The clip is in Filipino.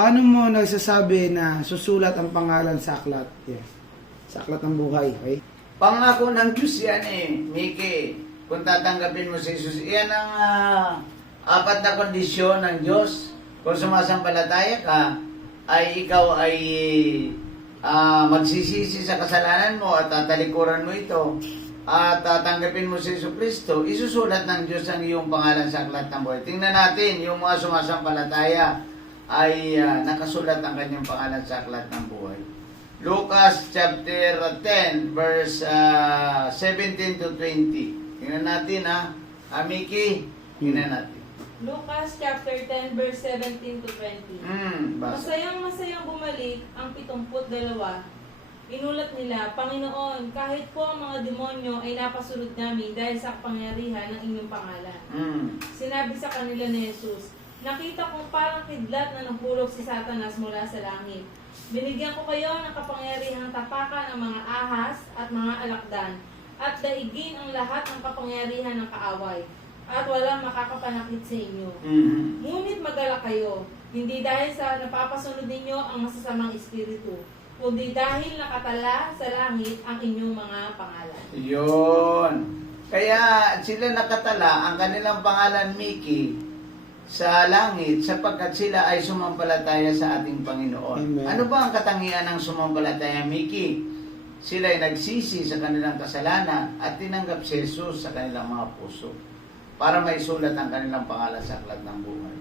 paano mo nagsasabi na susulat ang pangalan sa aklat? Yeah. Sa aklat ng buhay, okay? Pangako ng Diyos yan Mickey. Kung tatanggapin mo si Jesus, yan ang apat na kondisyon ng Diyos. Kung sumasampalataya ka, ay ikaw ay magsisisi sa kasalanan mo at tatalikuran mo ito at tatanggapin mo si Jesucristo, isusulat ng Diyos ang iyong pangalan sa aklat ng buhay. Tingnan natin, yung mga sumasampalataya ay nakasulat ang kanyang pangalan sa aklat ng buhay. Lucas chapter 10 verse 17 to 20. Tingnan natin Miki, tingnan natin. Lucas chapter 10 verse 17 to 20. Masayang bumalik ang 72. Inulat nila, Panginoon, kahit po ang mga demonyo ay napasulot namin dahil sa kapangyarihan ng inyong pangalan. Sinabi sa kanila ni Jesus, nakita kong parang kidlat na nahulog si Satanas mula sa langit. Binigyan ko kayo ng kapangyarihang tapakan ang mga ahas at mga alakdan at daigin ang lahat ng kapangyarihan ng kaaway at walang makakapanakit sa inyo. Ngunit mag-alala kayo, hindi dahil sa napapasunod ninyo ang masasamang espiritu, kundi dahil nakatala sa langit ang inyong mga pangalan. Yun. Kaya sila nakatala ang kanilang pangalan, Mickey, sa langit sapagkat sila ay sumampalataya sa ating Panginoon. Amen. Ano ba ang katangian ng sumampalataya, Mickey? Sila ay nagsisi sa kanilang kasalanan at tinanggap si Jesus sa kanilang mga puso para maisulat ang kanilang pangalan sa aklat ng buhay.